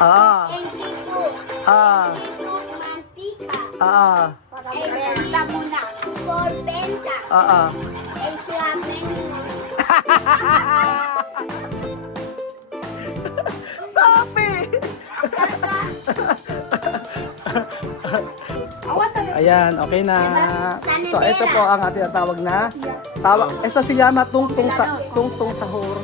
and seafood. Seafood mantika. Benta muna. For benta. And she have many more. Sapi! Ayan, okay na. So, ito po ang ating tawag na ito se llama tungtong sahur.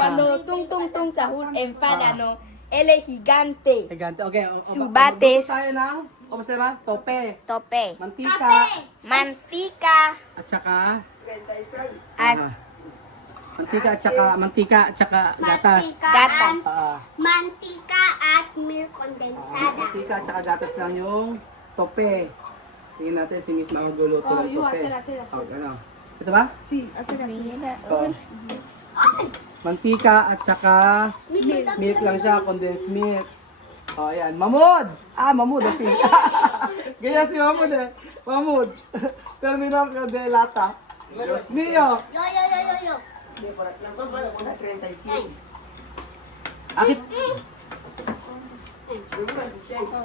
Cuando tung tung tung sahur enfada, no, él es gigante. Gigante. Okay. Subates. Tayo ng, ¿cómo se llama? Tope. Tope. Mantika. Mantika. At saka, At mantika at saka gatas. gatas. Mantika at milk condensada. Mantika at saka gatas lang yung tope. Tingnan natin si Miss magluluto ng tope. Ano? Ito ba? Oh. Mantika at saka milk lang siya, condensed milk. Oh, ayan. Mamud! Mamud. Asi. Ganyan si Mamud eh. Mamud. Terminal de lata. Niyo. Yo. Akit.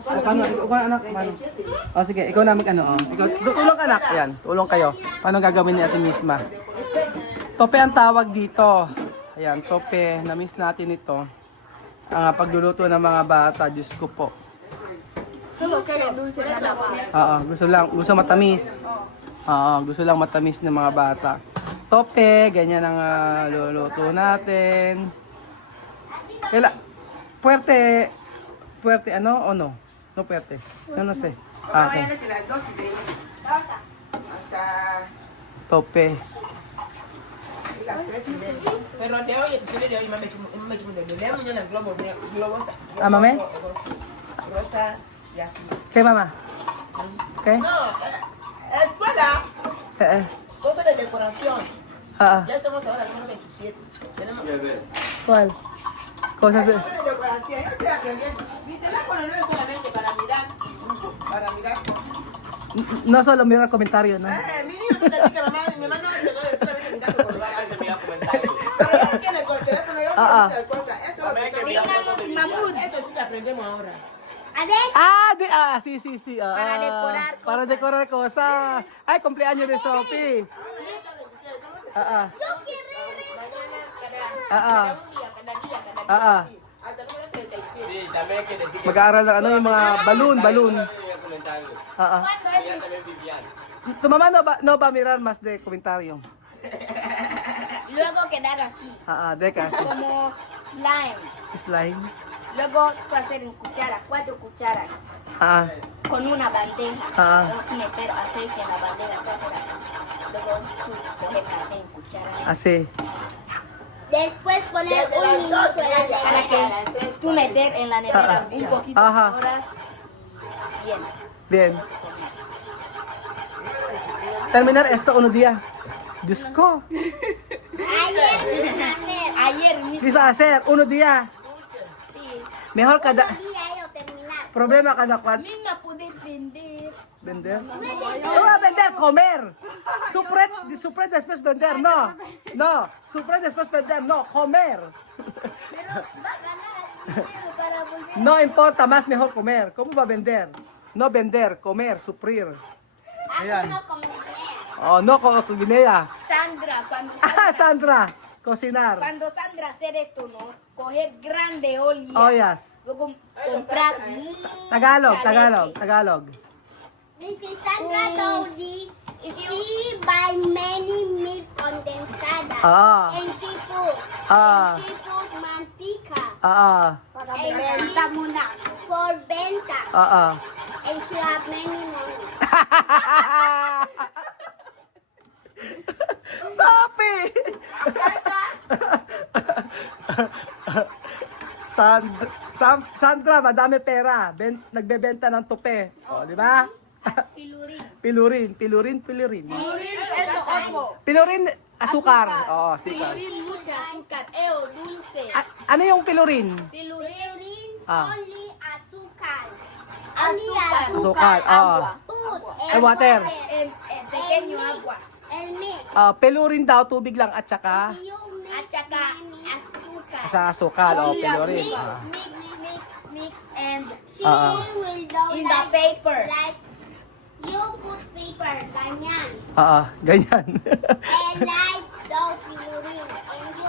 Paano? Ikaw anak. Paano? Sige. Ikaw na mag-ano. Ikaw, tulong anak. Ayan. Tulong kayo. Paano gagawin ni Ate Misma? Tope ang tawag dito. Ayan. Tope. Na-miss natin ito. Ang pagluluto ng mga bata. Diyos ko po. Gusto matamis. Gusto lang matamis ng mga bata. Tope, ganyan ang luluto natin. Puerte, ano o no? No puerte. No sé. Okay. Tope. Pero de hoy, episodio de hoy, me echo el globo. Mame? Rosa y así. ¿Qué mamá? ¿Qué? No, escuela, cosa de decoración. Ya estamos ahora en el 27. Tenemos ¿Cuál? Cosas de... cosa de decoración. Mi teléfono no es solamente para mirar. No solo mirar comentarios, ¿no? Mi niño no te dice que mamá, mi mamá no me quedó solamente mirando por lugar de mirar comentarios. Pero ella tiene con el teléfono, yo no sé cosas. Esto es lo que estamos. Esto sí que aprendemos ahora. Sí. Para decorar cosas. Para decorar cosas. Ay, cumpleaños de Sophie. Yo quiero Hasta el número 37. Sí, también hay que decir que Mag-aaral ng ano yung mga balloon. Tu mamá no va a mirar más de comentario. Luego quedar así, Deca. como slime. Slime. Luego tú hacer en cuchara, 4 cucharas. Con una bandeja. Luego tú meter aceite en la bandeja, tú hacer así. Luego tú coger café en cuchara. Así. Después poner un minuto en la Para nevera. que tú meter en la nevera un poquito de horas. Bien. Bien. Terminar esto uno día. Diyos ko. Ayer mismo. Di ba hacer uno día. Sí. Mejor kada Otro día yo terminar. problema kada kwat. Misma pude vender. Vender. No va a vender, comer. Supret después vender, no. Supret después vender, no, comer. Pero va a ganar dinero para volver. No importa, más mejor comer. ¿Cómo va a vender? No vender, comer, suplir. Ayan. No comer. No con Guinea. Sandra, cuando Sandra, cocinar. Cuando Sandra hacer esto, ¿no? Coger grande olla. Ollas. Luego comprar Tagalog. If Sandra told this, she buy many milk condensada and seafood. Seafood mantika. And benta muna. For benta. And she have many more. Sapi! Sandra, madami pera. Nagbebenta ng tupe. Di ba? Pilurin. Pilurin. eso otro. Pilurin, asukar. Sikar. Pilurin, mucha azúcar. Dulce. Ano yung pilurin? Pilurin. Only azúcar. Asukar. Food. Water. El pequeño agua. El milk. Pilurin daw, tubig lang at saka You At saka azúcar. Sa asukal o Mix, pilorin. mix, and She will do in the paper. like you put paper, ganyan. Ganyan. And like daw pilurin. And you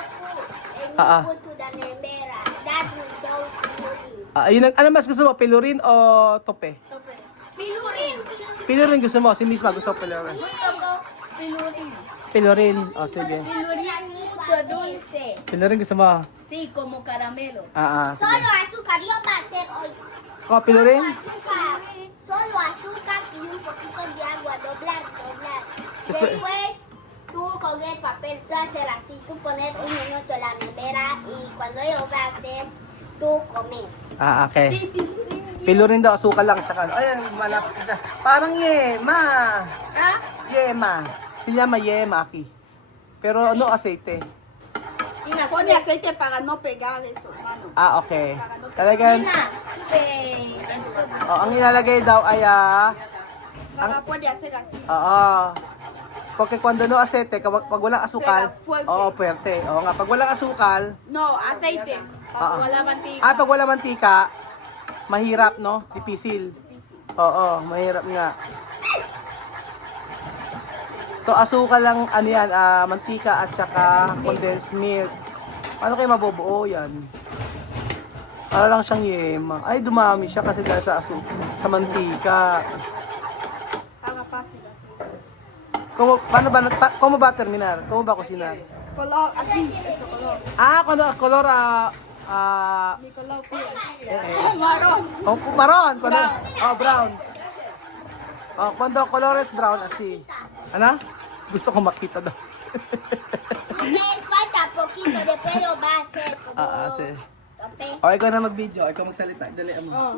put to the nevera. That will daw pilurin. Yun, ano mas gusto mo? Pilorin o tope? Pilurin. Pilorin gusto mo. Si Misma gusto mo pilorin. Gusto ko pilurin. Pilorin. O, sige. Pilurin mucho dulce. Pilorin gusto mo. Sí, como caramelo. Sige. Solo azúcar. Yo va a hacer hoy. Ko, pilorin? Azúcar. Solo azúcar y un poquito de agua. Doblar. Después- Después tú con el papel tú hacer así. Tú poner un minuto en la nevera y cuando yo va a hacer, tú comer. Okay. Sí, pilurin. Pilorin daw, asukal lang. Tsaka, ayan, malapit na siya. Parang yema. ¿Ah? Yema. Sinyama yema, Aki. Pero ano, aceite? Tina, Pone sube. aceite para no pegar eso, mano. Okay. Talagang, Tina, sube. ang ilalagay daw ay, Para puede hacer así. Porque cuando no aceite, pag walang asukal, Pega, fuerte. puwerte. Oo nga, pag walang asukal, No, aceite. Para wala mantika. pag walang mantika, mahirap, no? Dipisil. Oo, mahirap nga. So, asukal lang, ano yan, mantika at saka condensed milk. Paano kayo mabubuo yan? Para lang siyang yema. Ay, dumami siya kasi dahil sa sa mantika. Para fácil así. ¿Cómo va a terminar? ¿Cómo va a cocinar? Color así, este color. Cuando el color, Mi color pura. marron. Marron. Cuando, brown. Cuando el color es brown, así. Ano? Gusto ko makita daw. Les falta poquito, después lo va a hacer como Sí. tope. Ikaw na mag-video. Ikaw magsalita. Dali mo. Oh,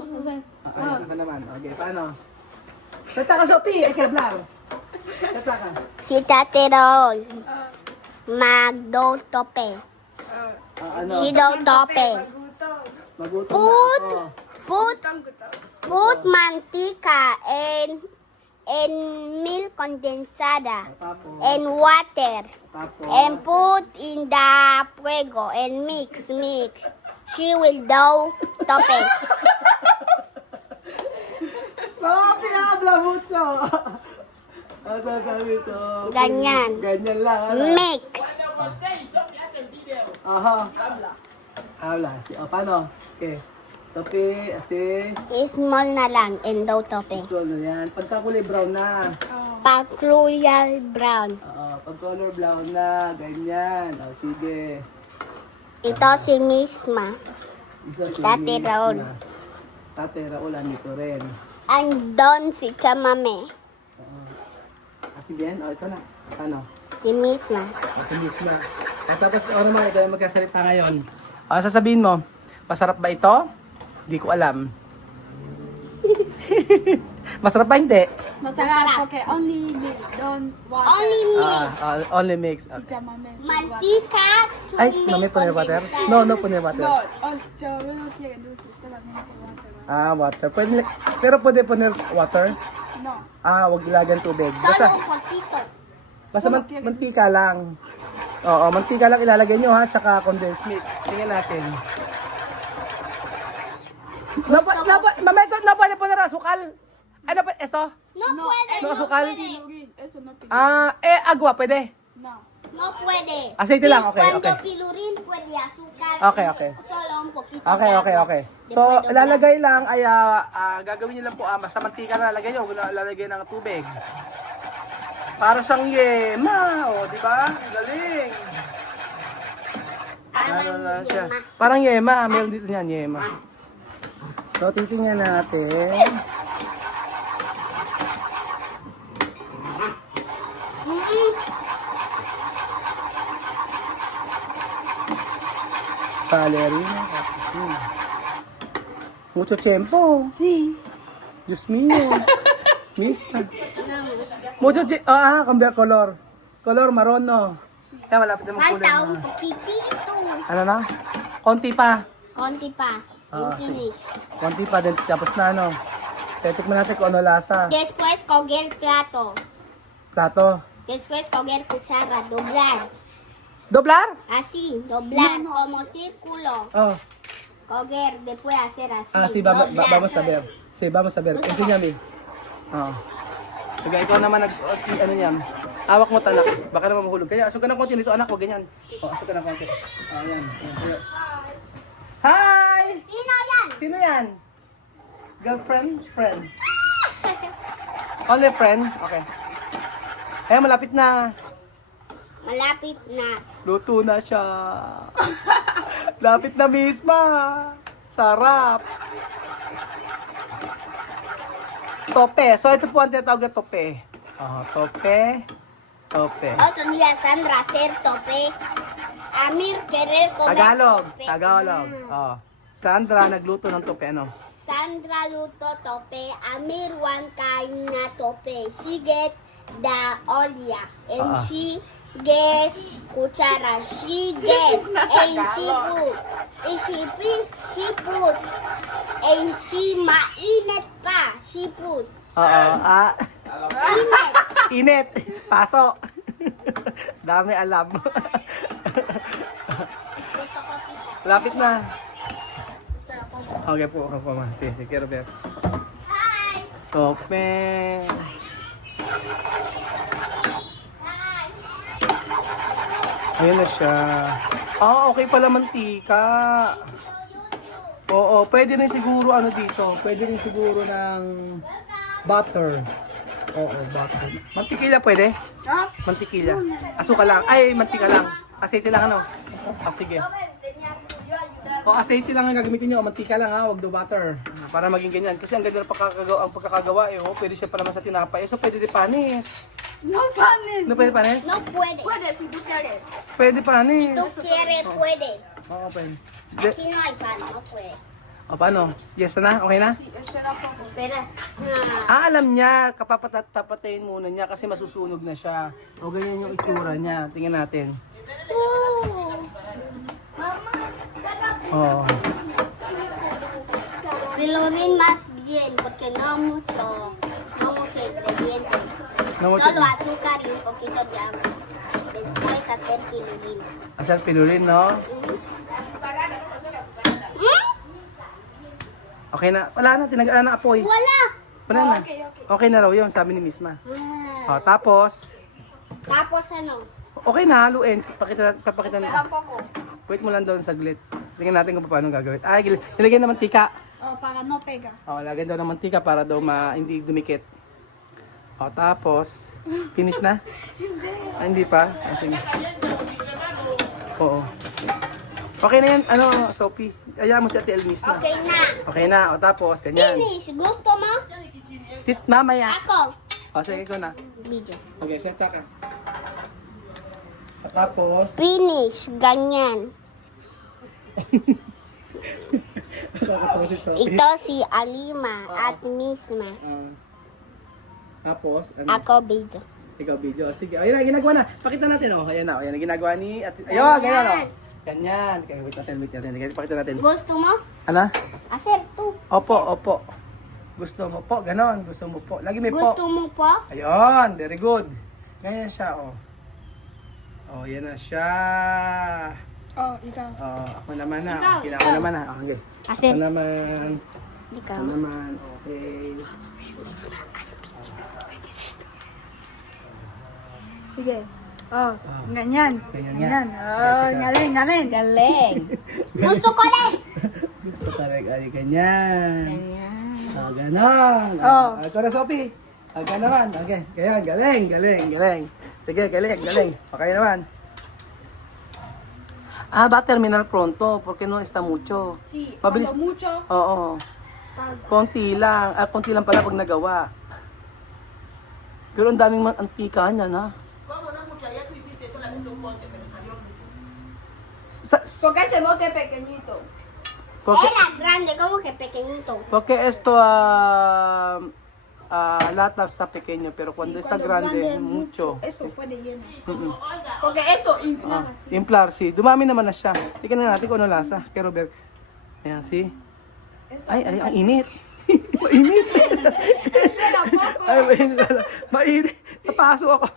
Okay, ako naman. Okay, paano? Salita ka, Sophie. Ay, kaya vlog. Salita ka. Si Tate Raul, magdo tope. Ano? Si daw tope. Magutom Put, na ako. put mantika and milk condensada Tapos, and water and tapos. put in the fuego and mix. She will do tope. Sophie, habla mucho. Ano sabi, Sophie? Ganyan. Ganyan lang. Ano? Mix. Habla. Paano? Okay. Sophie, asi. Small na lang and daw tope. So, ano yan? Pagka kulay brown na. Pag royal brown. Pag color brown na. Ganyan. Sige. Ito si Misma. Isa si Tate Miss Raul. na. Tate Raul, andito rin. And don si Chamame. Asi bien? Ito na. Paano? Si Misma. Si Miss na. Tapos, naman, ikaw na magkasalita ngayon. Sasabihin mo, masarap ba ito? Hindi ko alam. Masarap ba hindi? Masarap porque only milk, don't water. Only mix. Only mix. Chamame. Mantika. Ay, no me pone water? No pone water. No, chamame no quiere dulce, solamente water. Water. Pero pwede poner water? No. Wag ilagyan tubig. Solo Basta, un poquito. basta mantika lang. Oo, mantika lang ilalagay nyo ha, tsaka condensed milk. Tingnan natin. No puede poner asukal. Ano pa, esto? No puede. No azúcar. Pilurin, eso no pilurin. Agua, pwede. No. No puede. Aceite lang, okay, Cuando okay. pilurin puede azúcar. Okay. Solo un poquito. Okay. de agua. So, Después doblar. ilalagay lang ay gagawin niyo lang po basta mantika na lalagay niyo, huwag lalagay ng tubig. Para siyang yema, di ba? Galing. Parang Siya. yema. Parang yema, meron dito niyan, yema. So, titingnan natin. Ballerina. Mucho tiempo. Sí. Dios mío. Mista. Mucho tiempo. Cambiar color. Color marron, no? Kaya malapit na kulay Falta un na. poquitito. Ano na? Konti pa. Konti pa. Ah, Finish. Konti pa din. Tapos na ano. Titikman natin kung ano lasa. Después coger plato. Plato. Después coger cuchara. Doblar. ¿Doblar? Así, doblar como círculo. Oh. Coger, después hacer así. Ah, sí, doblar. vamos a ver. Sí, vamos a ver. Enséñame. Oh. Sige, ikaw naman ano yan. Hawak mo tanak. Baka naman mahulog. Kaya asok ka ng konti nito, anak. Huwag ganyan. Oh, asok ka ng konti. Oh, yan. Hi! Sino yan? Sino yan? Girlfriend? Friend? Only friend? Okay. Eh, malapit na. Malapit na. Luto na siya. Lapit na misma. Sarap. Tope. So, ito po ang tinatawag na tope. Oh, tope. Tope. Otro día Sandra hacer tope. Amir querer comer Tagalog. tope. Tagalog. Oh. Sandra, nagluto ng tope. Ano? Sandra luto tope. Amir one kind na tope. She get the olea and she get cuchara. She get and she put. And she put. And she mainit pa. She put. Oo. Init. Init. Paso. Dami alam. Lapit na. Okay po, okay po ma. Sige, Robert. Hi. Tope. Hi. Ayun na siya. Ah, okay pala mantika. Oo, pwede rin siguro ano dito. Pwede rin siguro ng butter. Oo, butter. Mantikila pwede? Ha? Mantikila. Asukal lang. Ay, mantika lang. Asete lang ano? Ah, sige. O, asete lang ang gagamitin nyo. O, mantika lang ha. Huwag do butter. Para maging ganyan. Kasi ang ganda ng pagkakagawa eh. Oh, pwede siya pa naman sa tinapay. So, pwede din panis. No panes. No, pwede panis? No puede. Puede, si tú quieres. Pwede panis. Tú quieres, puede. Oo, pwede. Aquí no hay pan, no puede. O, paano? Yes na? Okay na? Espera poco. Espera. Ah, Alam niya, papatayin muna niya kasi masusunog na siya. O ganyan yung itsura niya. Tingnan natin. Oh. Pilorin más bien porque no mucho ingrediente. No mucho- Solo azúcar y un poquito de agua. Después hacer pilorin. Asal pinulin, no? Okay na. Wala na, tinagalan ng apoy. Wala. Wala na. Okay, okay. Okay na raw yun, sabi ni Misma. Ah. O, tapos, Tapos ano? okay na, haluin. Papakita Espera na. poco. Wait mo lang doon saglit. Tingnan natin kung paano gagawin. Ay, nilagyan ng mantika. Oh, para no pega. O, lagyan daw ng mantika para daw hindi dumikit. O, tapos, finish na? Hindi pa? Ah, sige. Oo. Okay na yan, Sophie. Ayaw mo si Ate Elmis na. Okay na. Okay na, o tapos, ganyan. Finish. Gusto mo? Mamaya. Ako. O, sige ko na. Video. Okay, set ka. O, tapos, Finish. Ganyan. tapos si Sophie. Ito si Alima at Misma. Tapos, ano? Ako video. Ikaw video. Sige, ayun na, ginagawa na. Pakita natin, oh. Ayan na, ayan na, ginagawa ni Ate. Ayun, ganyan, oh. Ganyan. Okay, wait natin. Pakita natin. Gusto mo? Ano? Hacer tú. Opo. Gusto mo po, ganon. Gusto mo po. Lagi may po. Gusto mo po? Ayun, very good. Ganyan siya, oh. Oh, yan na siya. Oh, ikaw. Oh, ako naman na. Ikaw, Okay, ako ikaw. naman na. Okay. Hacer. Ako naman. Ikaw. Ako naman. Okay. Sige. Oh, ganyan. Ganyan Ganyan. nga. Oh, galing. Galing. Gusto ko din. Gusto talaga. Ay, ganyan. Oh, ganon. Oh. Ako na, Sophie. Ako naman. Okay. Ganyan. Galing. Sige, galing. Okay naman. Va a terminar pronto porque no está mucho. Sí, Mabilis. cuando mucho. Oo. Konti lang. Konti lang pala pag nagawa. Pero ang daming antika niya, na. Porque ese bote es pequeñito. Porque, Era grande, como que pequeñito. porque esto, lata está pequeño, pero cuando está grande, mucho. Esto puede llenar. Mm-mm. Porque esto infla así. Implar, sí. Dumami naman na siya. Tingnan na natin kung ano lasa. Kay Robert. Ayan, see? Ay, ang init. Mainit. Espera poco. Ay, mainit. Mainit. Napaso ako.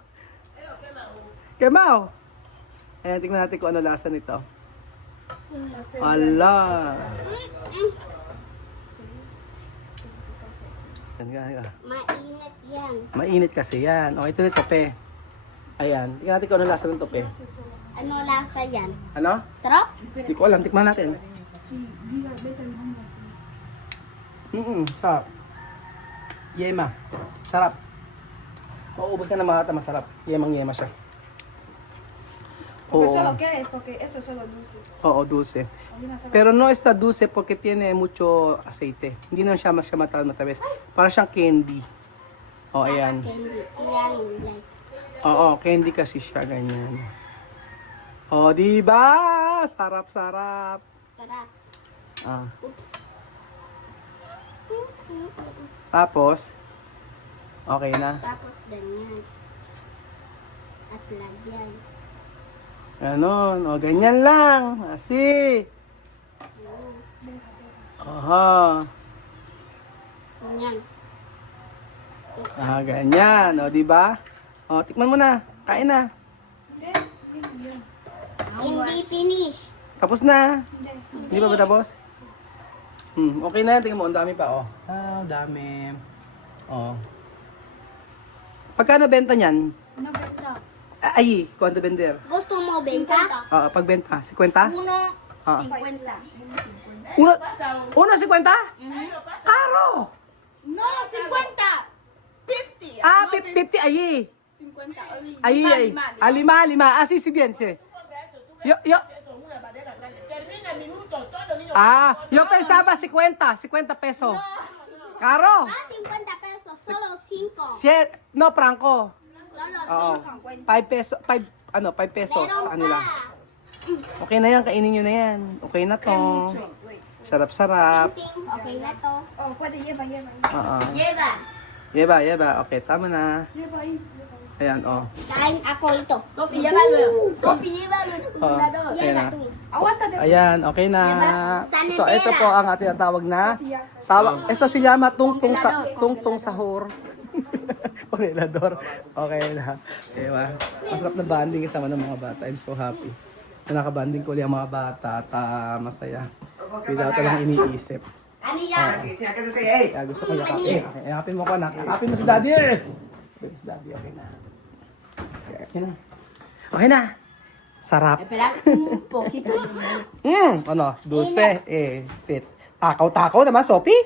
Kemaw. Ayan, tingnan natin kung ano lasa nito. Ala! Mainit yan. Mainit kasi yan. O, ito yung tope. Ayan, tingnan natin kung ano lasa ng tope. Ano lasa yan? Ano? Sarap? Hindi ko alam, tikman natin. Sarap. Yema. Sarap. Mauubos ka na mga kata, masarap. Yemang-yema siya. Porque Oo. solo qué es, porque esto es solo dulce. Oo, dulce. Pero no está dulce porque tiene mucho aceite. Hindi naman siya matamis. Para siyang candy. O, ayan. Candy. Yan, like. Oo, candy kasi siya, ganyan. O, diba? Sarap-sarap. Sarap. Ah. Oops. Tapos, okay na. Tapos ganyan. At lagyan. Ganon. O, ganyan lang. Asi. Aha. Ganyan. Ah, ganyan. O, diba? O, tikman mo na. Kain na. Hindi finish. Tapos na. Hindi pa ba tapos? Okay na. Tingnan mo. Ang dami pa. Ah, dami. Pagkano benta niyan? No venda. Ay, kuwanto vender? Gusto mo benta? Pagbenta. 50? Uno, Ah. 50. Uno 50? Karo! No, 50. 50. Ah, 50. Ay, 50. ay. Lima. Ah, sí, bien, sí. Yo. Ah, yo pensaba 50 pesos. Caro. 50 pesos. Solo 5. No, franco. Solo Oo. 5. 5 pesos, 5 pesos Meron sa kanila. pa. Okay na yan, kainin nyo na yan. Okay na to. Wait. Sarap-sarap. Okay na to. Oh, puede lleva. Oo. Lleva. Yeba. Okay, tama na. Lleva ahí. Ayan, Kain ako ito. Sophie, llévalo. Sophie, llévalo en el Oh. congelador. Ayan na. Lleva tu. Aguanta de Ayan, okay na. Sanitera. So, ito po ang ating tawag na ito si llama tungtong sahur. Congelador. Okay na. Diba? Masarap na banding kasama ng mga bata. I'm so happy. Na nakabanding ko ulit ang mga bata at masaya. Without lang iniisip. Ano yan? Kaya gusto ko yakapin. Okay, yakapin mo ko anak. Yakapin mo si daddy. Yakapin mo si daddy. Okay na. Okay na. Okay na. Sarap. Espera un poquito. Ano? Dulce. Takaw-takaw naman, Sophie.